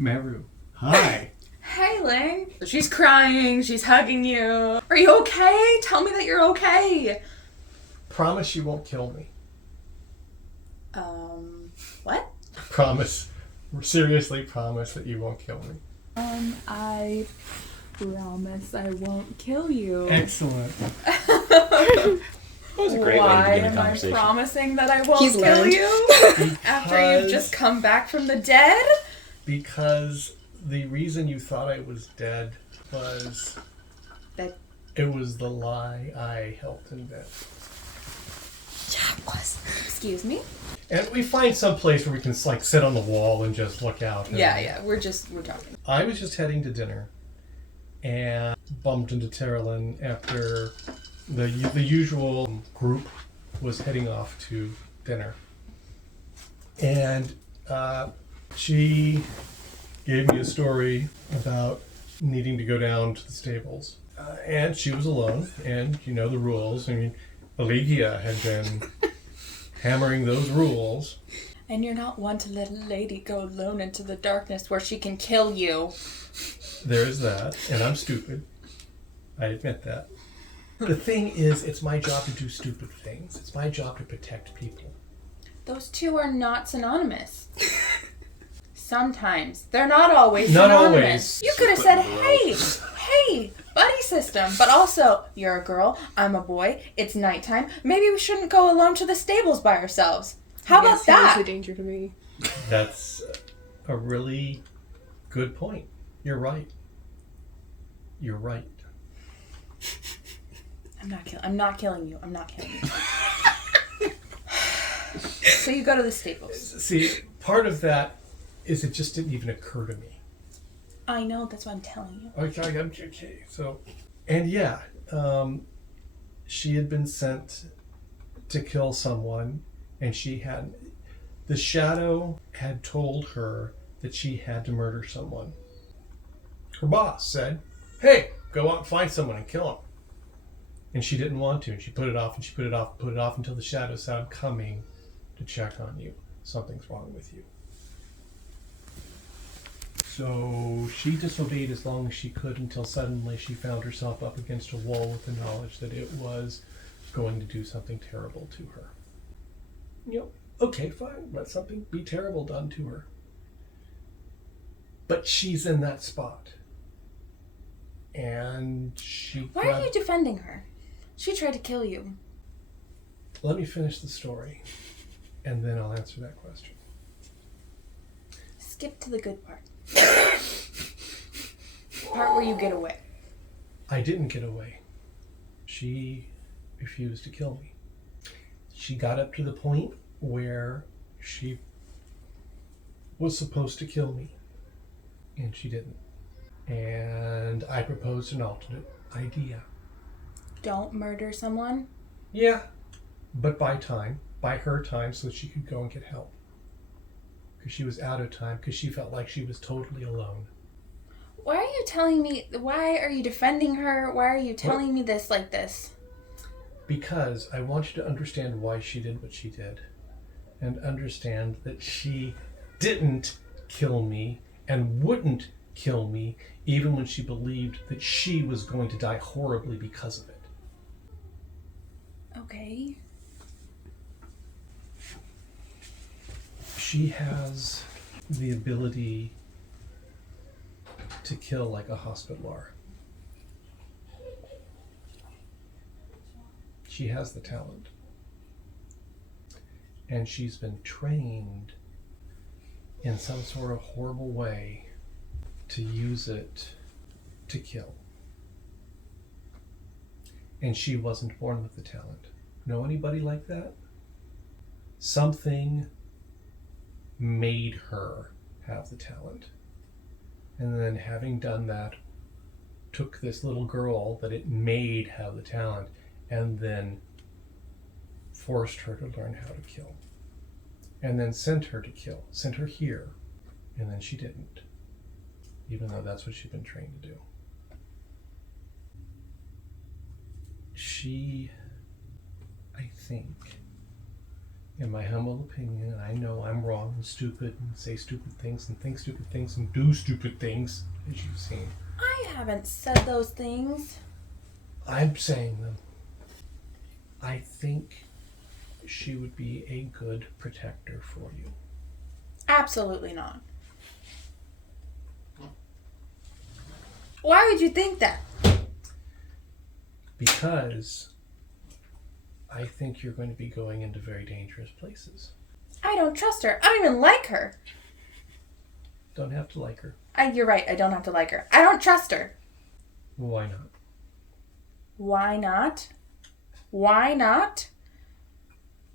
Mehru. Hi. Hey, Lang. She's crying. She's hugging you. Are you okay? Tell me that you're okay. Promise you won't kill me. What? Promise. Seriously promise that you won't kill me. I promise I won't kill you. Excellent. That was a great way to Why begin am the I conversation. promising that I won't He's kill learned. you? After you've just come back from the dead? Because the reason you thought I was dead was... That... It was the lie I helped invent. Yeah, it was. Excuse me? And we find some place where we can like sit on the wall and just look out. Yeah, we're talking. I was just heading to dinner and bumped into Terilyn after the usual group was heading off to dinner. And she gave me a story about needing to go down to the stables. And she was alone, and you know the rules. I mean, Allegia had been hammering those rules. And you're not one to let a lady go alone into the darkness where she can kill you. There is that, and I'm stupid. I admit that. The thing is, it's my job to do stupid things. It's my job to protect people. Those two are not synonymous. Sometimes. They're not always Not synonymous. always. You could have said, hey, buddy system. But also, you're a girl, I'm a boy, it's nighttime. Maybe we shouldn't go alone to the stables by ourselves. How about that? He was a danger to me. That's a really good point. You're right. You're right. I'm not killing you. So you go to the stables. See, part of that is it just didn't even occur to me. I know, that's what I'm telling you. Okay. So, and yeah, she had been sent to kill someone, and she had... The shadow had told her that she had to murder someone. Her boss said, hey, go out and find someone and kill him. And she didn't want to, and she put it off, and she put it off until the shadow said, I'm coming to check on you. Something's wrong with you. So she disobeyed as long as she could until suddenly she found herself up against a wall with the knowledge that it was going to do something terrible to her. Yep. Okay, fine. Let something be terrible done to her. But she's in that spot. And she... Why are you defending her? She tried to kill you. Let me finish the story, and then I'll answer that question. Skip to the good part. Part where you get away. I didn't get away. She refused to kill me. She got up to the point where she was supposed to kill me, and she didn't. And I proposed an alternate idea. Don't murder someone? Yeah, but buy her time so that she could go and get help. Because she was out of time, because she felt like she was totally alone. Why are you telling me, why are you defending her? Why are you telling me this like this? Because I want you to understand why she did what she did. And understand that she didn't kill me and wouldn't kill me even when she believed that she was going to die horribly because of it. Okay. She has the ability to kill like a hospitaler. She has the talent. And she's been trained in some sort of horrible way to use it to kill. And she wasn't born with the talent. Know anybody like that? Something made her have the talent. And then having done that, took this little girl that it made have the talent and then forced her to learn how to kill. And then sent her to kill. Sent her here. And then she didn't. Even though that's what she'd been trained to do. She, I think, in my humble opinion, I know I'm wrong and stupid and say stupid things and think stupid things and do stupid things, as you've seen. I haven't said those things. I'm saying them. I think she would be a good protector for you. Absolutely not. Why would you think that? Because I think you're going to be going into very dangerous places. I don't trust her. I don't even like her. Don't have to like her. You're right. I don't have to like her. I don't trust her. Why not? Why not? Why not?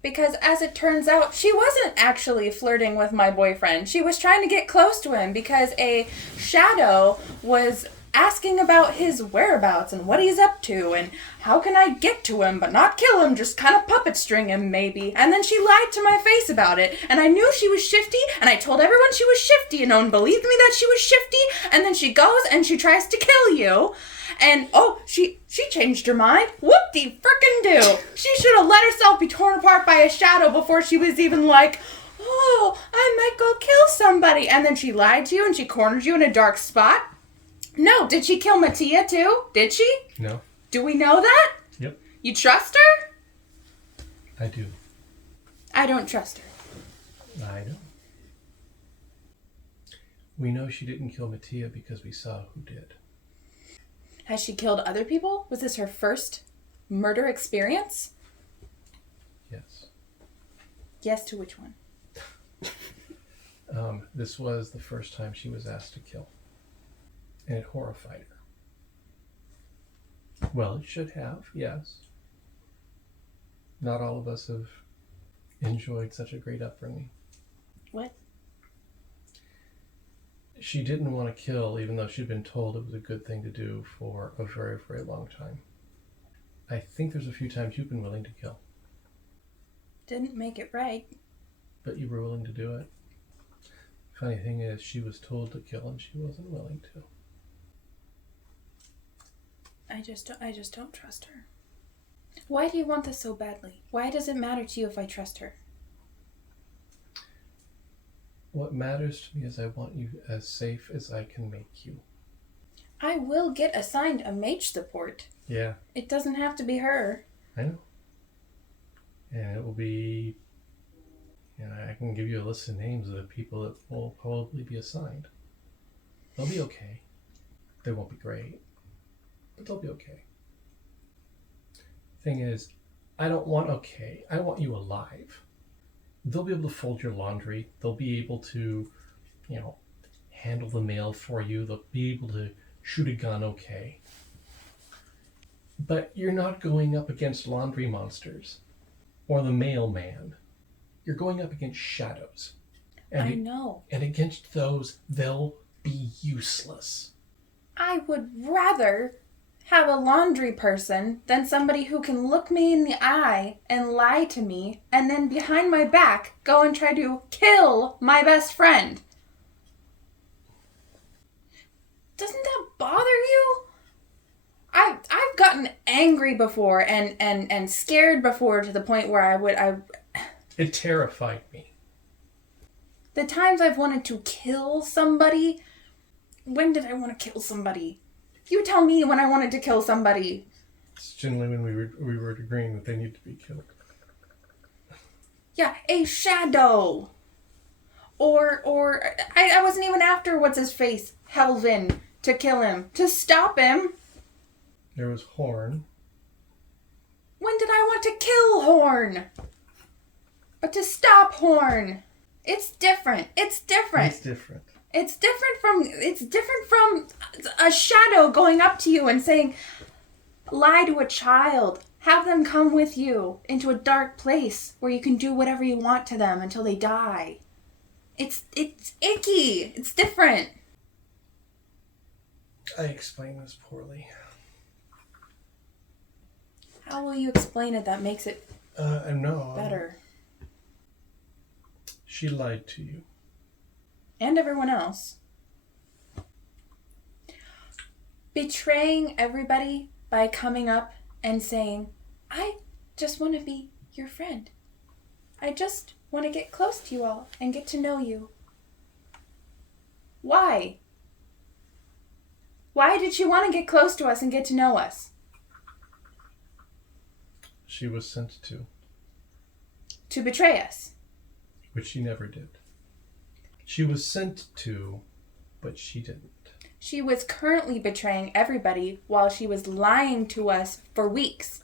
Because as it turns out, she wasn't actually flirting with my boyfriend. She was trying to get close to him because a shadow was asking about his whereabouts and what he's up to and how can I get to him but not kill him, just kind of puppet string him maybe. And then she lied to my face about it and I knew she was shifty and I told everyone she was shifty and no one believed me that she was shifty, and then she goes and she tries to kill you and she changed her mind. Whoop-de-frickin' do. She should have let herself be torn apart by a shadow before she was even like, oh, I might go kill somebody. And then she lied to you and she cornered you in a dark spot. No, did she kill Mattia too? Did she? No. Do we know that? Yep. You trust her? I do. I don't trust her. I know. We know she didn't kill Mattia because we saw who did. Has she killed other people? Was this her first murder experience? Yes. Yes to which one? This was the first time she was asked to kill. And it horrified her. Well, it should have, yes. Not all of us have enjoyed such a great upbringing. What? She didn't want to kill, even though she'd been told it was a good thing to do for a very, very long time. I think there's a few times you've been willing to kill. Didn't make it right. But you were willing to do it. Funny thing is, she was told to kill and she wasn't willing to. I just don't trust her. Why do you want this so badly? Why does it matter to you if I trust her? What matters to me is I want you as safe as I can make you. I will get assigned a mage support. Yeah. It doesn't have to be her. I know. And it will be... I can give you a list of names of the people that will probably be assigned. They'll be okay. They won't be great. But they'll be okay. Thing is, I don't want okay. I want you alive. They'll be able to fold your laundry. They'll be able to, handle the mail for you. They'll be able to shoot a gun okay. But you're not going up against laundry monsters or the mailman. You're going up against shadows. And I know. And against those, they'll be useless. I would rather have a laundry person than somebody who can look me in the eye and lie to me and then behind my back go and try to kill my best friend. Doesn't that bother you? I've gotten angry before and scared before to the point where It terrified me. the times I've wanted to kill somebody. When did I want to kill somebody? You tell me when I wanted to kill somebody. It's generally when we were agreeing that they need to be killed. Yeah, a shadow. Or I wasn't even after what's his face, Helvin, to kill him, to stop him. There was Horn. When did I want to kill Horn? But to stop Horn. It's different. It's different. It's different. It's different from a shadow going up to you and saying, lie to a child. Have them come with you into a dark place where you can do whatever you want to them until they die. It's icky. It's different. I explained this poorly. How will you explain it that makes it No. better? She lied to you. And everyone else. Betraying everybody by coming up and saying, I just want to be your friend. I just want to get close to you all and get to know you. Why? Why did she want to get close to us and get to know us? She was sent to, To betray us. which she never did. She was sent to, but she didn't. She was currently betraying everybody while she was lying to us for weeks.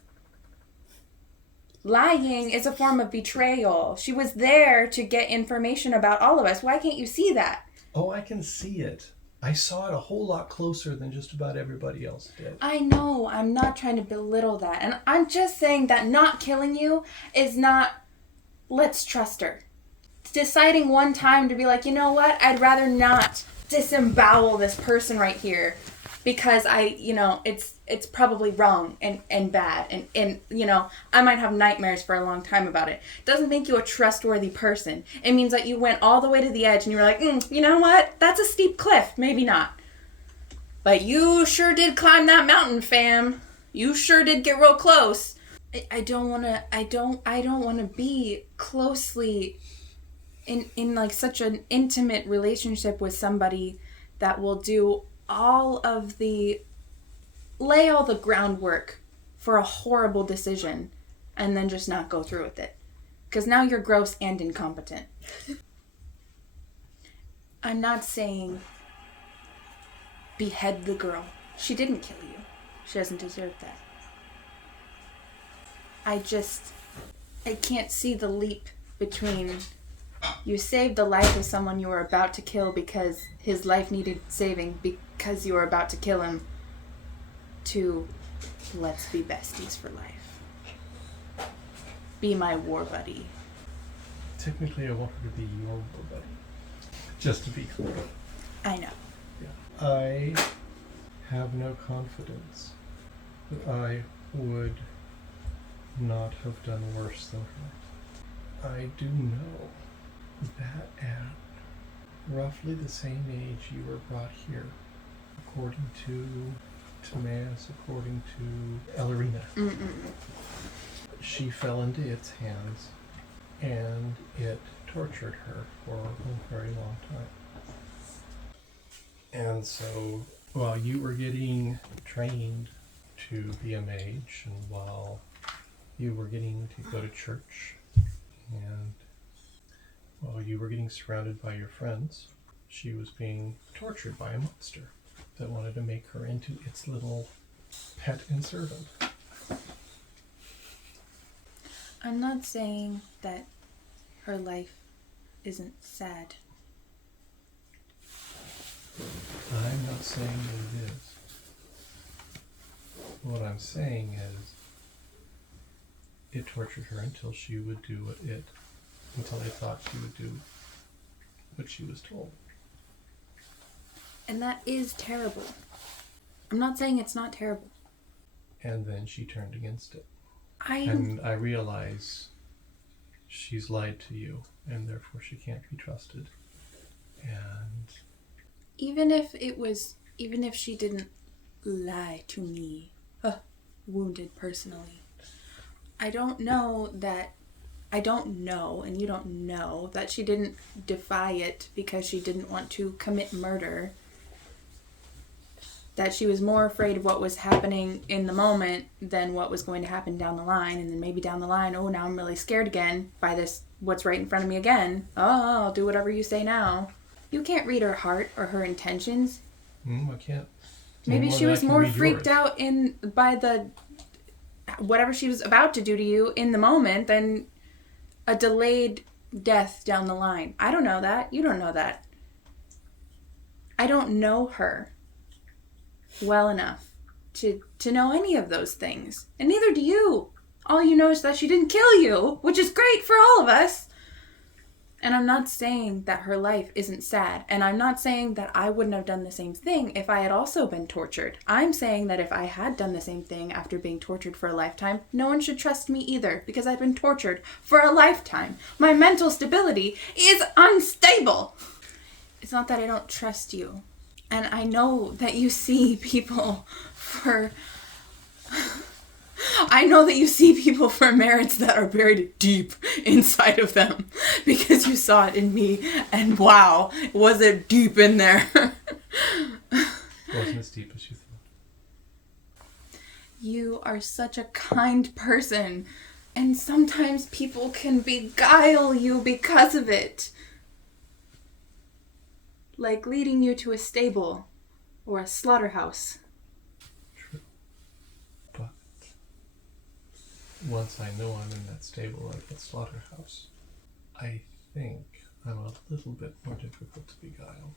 Lying is a form of betrayal. She was there to get information about all of us. Why can't you see that? Oh, I can see it. I saw it a whole lot closer than just about everybody else did. I know. I'm not trying to belittle that. And I'm just saying that not killing you is not, let's trust her. Deciding one time to be like, you know what? I'd rather not disembowel this person right here because it's probably wrong and bad. And I might have nightmares for a long time about it. Doesn't make you a trustworthy person. It means that you went all the way to the edge and you were like, you know what? That's a steep cliff. Maybe not. But you sure did climb that mountain, fam. You sure did get real close. I don't want to be closely in like such an intimate relationship with somebody that will lay all the groundwork for a horrible decision and then just not go through with it. Because now you're gross and incompetent. I'm not saying behead the girl. She didn't kill you. She doesn't deserve that. I can't see the leap between you saved the life of someone you were about to kill because his life needed saving because you were about to kill him, to let's be besties for life. Be my war buddy. Technically, I want her to be your war buddy. Just to be clear. I know. Yeah. I have no confidence that I would not have done worse than her. I do know that at roughly the same age you were brought here, according to Timaeus, according to Ellerina, she fell into its hands and it tortured her for a very long time. And so while you were getting trained to be a mage and while you were getting to go to church and while you were getting surrounded by your friends, she was being tortured by a monster that wanted to make her into its little pet and servant. I'm not saying that her life isn't sad. I'm not saying that it is. What I'm saying is it tortured her until she would do until they thought she would do what she was told. And that is terrible. I'm not saying it's not terrible. And then she turned against it. I And I realize she's lied to you, and therefore she can't be trusted. And even if she didn't lie to me, wounded personally, I don't know, and you don't know, that she didn't defy it because she didn't want to commit murder. That she was more afraid of what was happening in the moment than what was going to happen down the line. And then maybe down the line, oh, now I'm really scared again by this, what's right in front of me again. Oh, I'll do whatever you say now. You can't read her heart or her intentions. I can't. Maybe she was more freaked out by the whatever she was about to do to you in the moment than a delayed death down the line. I don't know that. You don't know that. I don't know her well enough to know any of those things. And neither do you. All you know is that she didn't kill you, which is great for all of us. And I'm not saying that her life isn't sad. And I'm not saying that I wouldn't have done the same thing if I had also been tortured. I'm saying that if I had done the same thing after being tortured for a lifetime, no one should trust me either, because I've been tortured for a lifetime. My mental stability is unstable. It's not that I don't trust you. And I know that you see people for... I know that you see people for merits that are buried deep inside of them because you saw it in me, and wow, was it deep in there. It wasn't as deep as you thought. You are such a kind person, and sometimes people can beguile you because of it. Like leading you to a stable or a slaughterhouse. True. But once I know I'm in that stable or that slaughterhouse, I think I'm a little bit more difficult to beguile.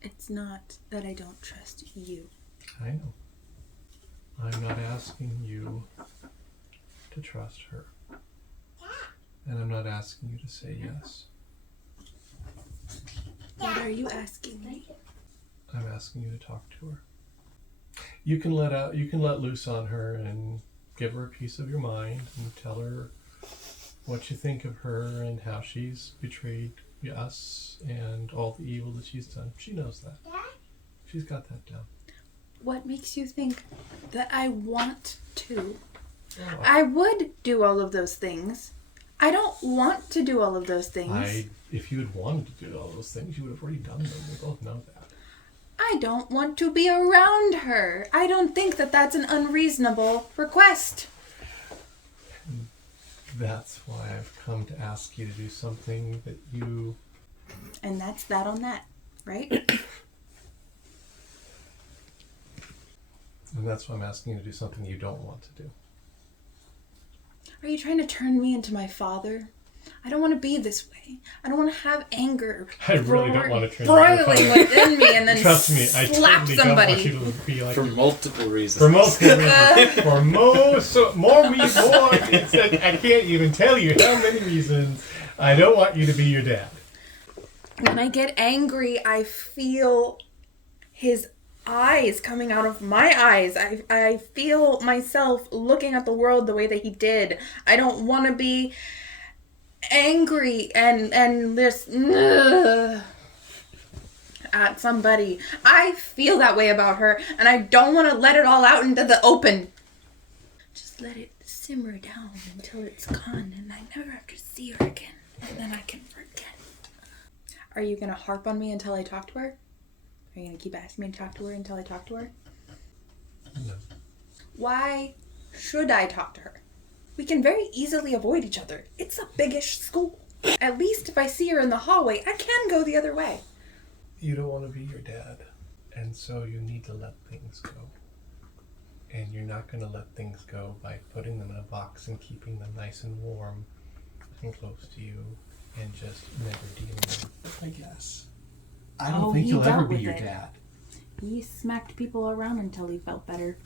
It's not that I don't trust you. I know. I'm not asking you to trust her. And I'm not asking you to say yes. What are you asking me? I'm asking you to talk to her. You can let loose on her and give her a piece of your mind and tell her what you think of her and how she's betrayed us and all the evil that she's done. She knows that. She's got that down. What makes you think that I want to? Oh, I would do all of those things. I don't want to do all of those things. If you had wanted to do all those things, you would have already done them. We both know that. I don't want to be around her. I don't think that that's an unreasonable request. That's why I've come to ask you to do something that you... And that's that on that, right? And that's why I'm asking you to do something you don't want to do. Are you trying to turn me into my father? I don't want to be this way. I don't want to have anger. I really don't want to turn broiling you into a within me and then Trust me, I slap totally somebody. don't want you to be like... For multiple reasons. For multiple reasons. For more reasons. I can't even tell you how many reasons I don't want you to be your dad. When I get angry, I feel his eyes coming out of my eyes. I feel myself looking at the world the way that he did. I don't want to be angry and this at somebody. I feel that way about her, and I don't want to let it all out into the open. Just let it simmer down until it's gone and I never have to see her again, and then I can forget. Are you going to harp on me until I talk to her? Are you going to keep asking me to talk to her until I talk to her? No. Why should I talk to her? We can very easily avoid each other. It's a biggish school. At least if I see her in the hallway, I can go the other way. You don't want to be your dad, and so you need to let things go. And you're not going to let things go by putting them in a box and keeping them nice and warm and close to you and just never dealing with it, I guess. I don't think you'll ever be your dad. He smacked people around until he felt better.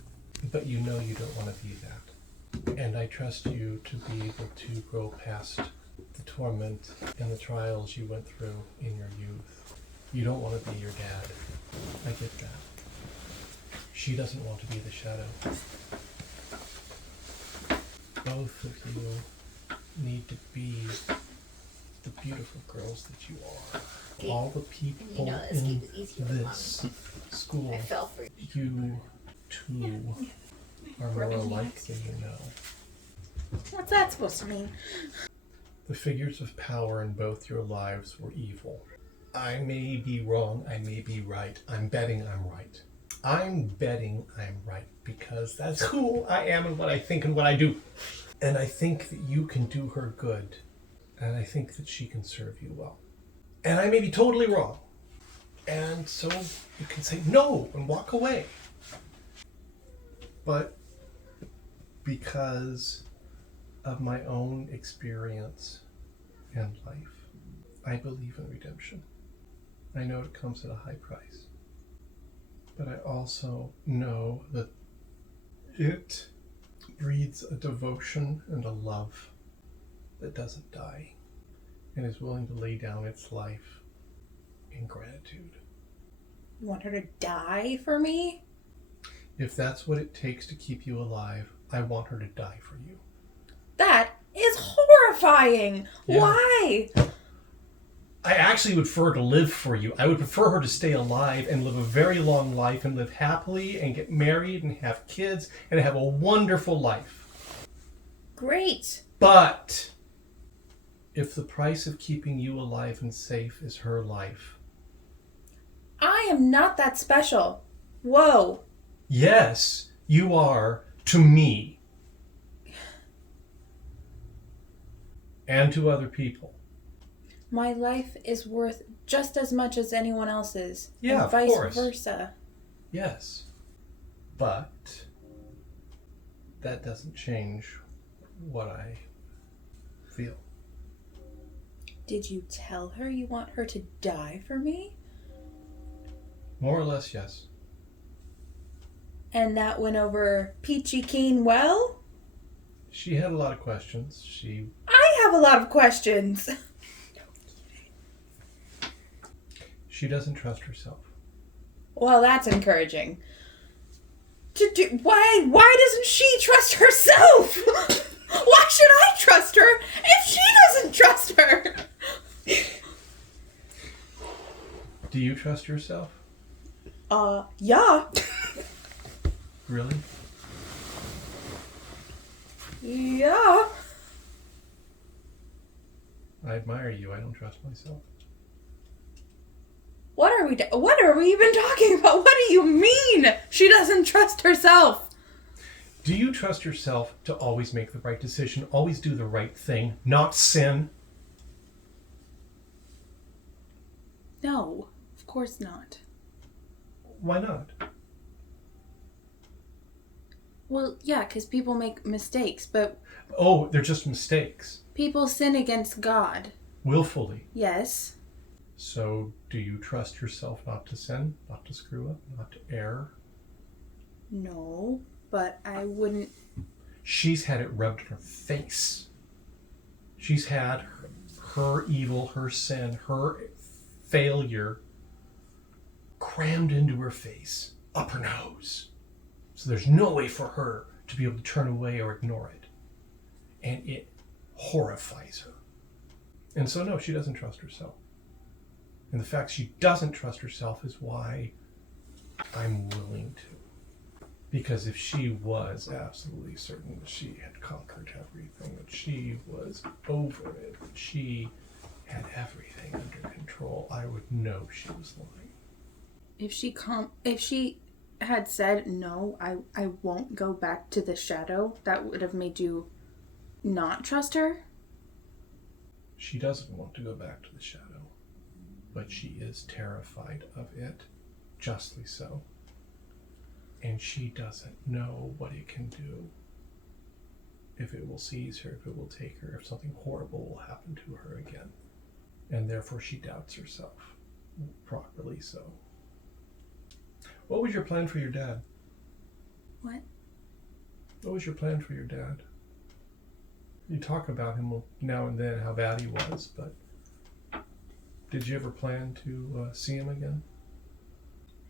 But you know you don't want to be that. And I trust you to be able to grow past the torment and the trials you went through in your youth. You don't want to be your dad. I get that. She doesn't want to be the shadow. Both of you need to be the beautiful girls that you are. All the people in this school, I fell for you two are more alike than you know. What's that supposed to mean? The figures of power in both your lives were evil. I may be wrong, I may be right. I'm betting I'm right. I'm betting I'm right because that's who I am and what I think and what I do. And I think that you can do her good. And I think that she can serve you well. And I may be totally wrong. And so you can say no and walk away. But because of my own experience and life, I believe in redemption. I know it comes at a high price. But I also know that it breeds a devotion and a love that doesn't die and is willing to lay down its life in gratitude. You want her to die for me? If that's what it takes to keep you alive, I want her to die for you. That is horrifying. Yeah. Why? I actually would prefer her to live for you. I would prefer her to stay alive and live a very long life and live happily and get married and have kids and have a wonderful life. Great. But if the price of keeping you alive and safe is her life... I am not that special. Whoa. Yes, you are to me. And to other people. My life is worth just as much as anyone else's. Yeah, and vice of course. versa. Yes. But that doesn't change what I feel. Did you tell her you want her to die for me? More or less, yes. And that went over peachy keen well? She had a lot of questions. I have a lot of questions. She doesn't trust herself. Well, that's encouraging. Why doesn't she trust herself? Why should I trust her if she doesn't trust her? Do you trust yourself? Yeah. Really? Yeah. I admire you. I don't trust myself. What are we even talking about? What do you mean she doesn't trust herself? Do you trust yourself to always make the right decision, always do the right thing, not sin? No, of course not. Why not? Well, yeah, because people make mistakes, but Oh, they're just mistakes. people sin against God. Willfully. Yes. So, do you trust yourself not to sin, not to screw up, not to err? No, but I wouldn't. She's had it rubbed in her face. She's had her evil, her sin, her failure crammed into her face, up her nose. So there's no way for her to be able to turn away or ignore it. And it horrifies her. And so, no, she doesn't trust herself. And the fact she doesn't trust herself is why I'm willing to. Because if she was absolutely certain that she had conquered everything, that she was over it, that she had everything under control, I would know she was lying. If she had said, no, I won't go back to the shadow, that would have made you not trust her? She doesn't want to go back to the shadow, but she is terrified of it, justly so. And she doesn't know what it can do, if it will seize her, if it will take her, if something horrible will happen to her again. And therefore she doubts herself, properly so. What was your plan for your dad? What? What was your plan for your dad? You talk about him now and then, how bad he was, but did you ever plan to see him again?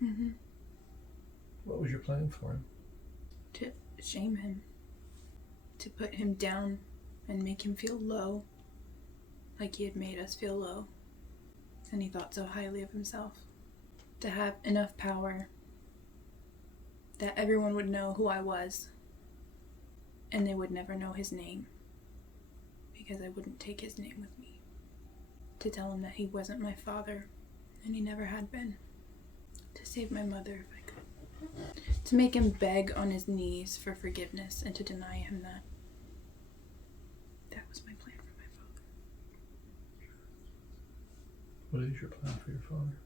Mm-hmm. What was your plan for him? To shame him. To put him down and make him feel low. Like he had made us feel low. And he thought so highly of himself. To have enough power that everyone would know who I was. And they would never know his name. Because I wouldn't take his name with me. To tell him that he wasn't my father. And he never had been. To save my mother if I could. To make him beg on his knees for forgiveness and to deny him that. That was my plan for my father. What is your plan for your father?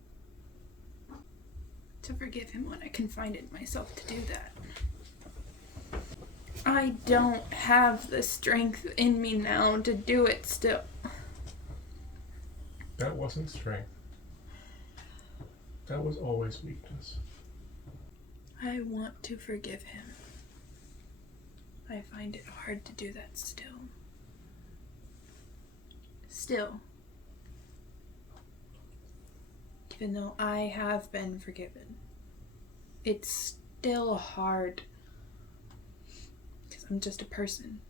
To forgive him when I confided myself to do that. I don't have the strength in me now to do it still. That wasn't strength. That was always weakness. I want to forgive him. I find it hard to do that still. Still. Even though I have been forgiven. It's still hard. Because I'm just a person.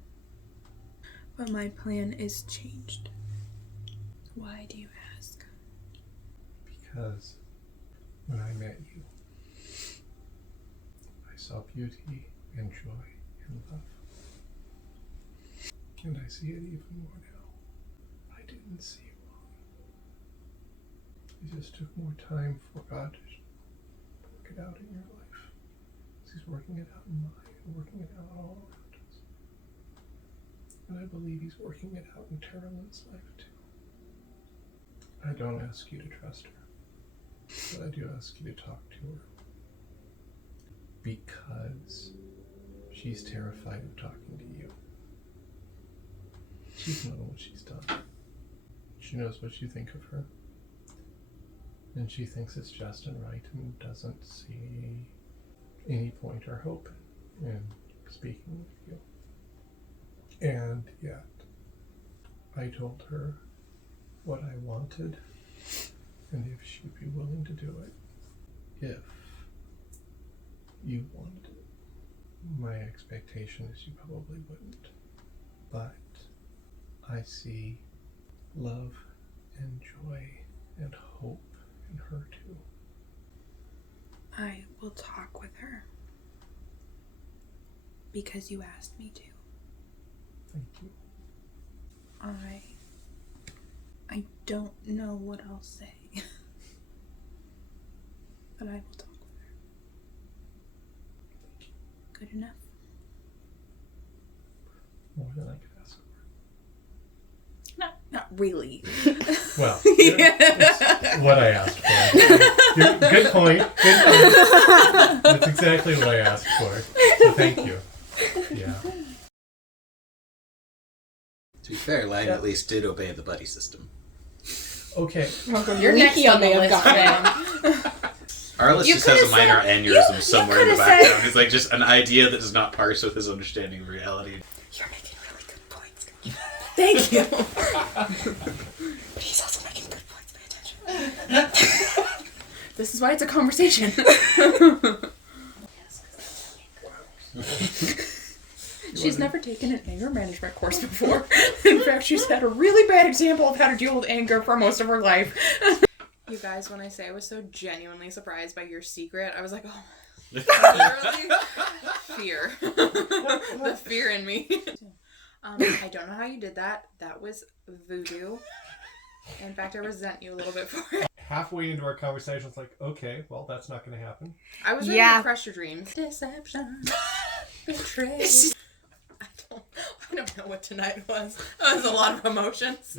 But my plan is changed. Why do you ask? Because when I met you, I saw beauty and joy and love. And I see it even more now. I didn't see you wrong. It just took more time for God to work it out in your life. He's working it out in mine and working it out all around us. And I believe he's working it out in Terrelyn's life too. I don't ask you to trust her, but I do ask you to talk to her. Because she's terrified of talking to you. She's known what she's done. She knows what you think of her. And she thinks it's just and right and doesn't see any point or hope in speaking with you. And yet, I told her what I wanted, and if she'd be willing to do it, if you wanted it. My expectation is you probably wouldn't, but I see love and joy and hope in her too. I will talk with her. Because you asked me to. Thank you. I don't know what I'll say. But I will talk with her. Thank you. Good enough? More than I could ask for. Not really. Well, it's what I asked for. Good point. Good point. That's exactly what I asked for. So thank you. Yeah. To be fair, Lange at least did obey the buddy system. Okay. You're next on the list, man. Arlis You just has a could've minor said- aneurysm you somewhere in the could've said- background. It's like just an idea that does not parse with his understanding of reality. You're making really good points. Thank you. But he's also making good points. Pay attention. This is why it's a conversation. She's never taken an anger management course before. In fact, she's had a really bad example of how to deal with anger for most of her life. You guys, when I say I was so genuinely surprised by your secret, I was like, oh, literally fear. The fear in me. I don't know how you did that. That was voodoo. In fact, I resent you a little bit for it. Halfway into our conversation, it's like, okay, well, that's not going to happen. I was ready to crush your dreams. Deception. Betrayal. I don't know what tonight was. That was a lot of emotions.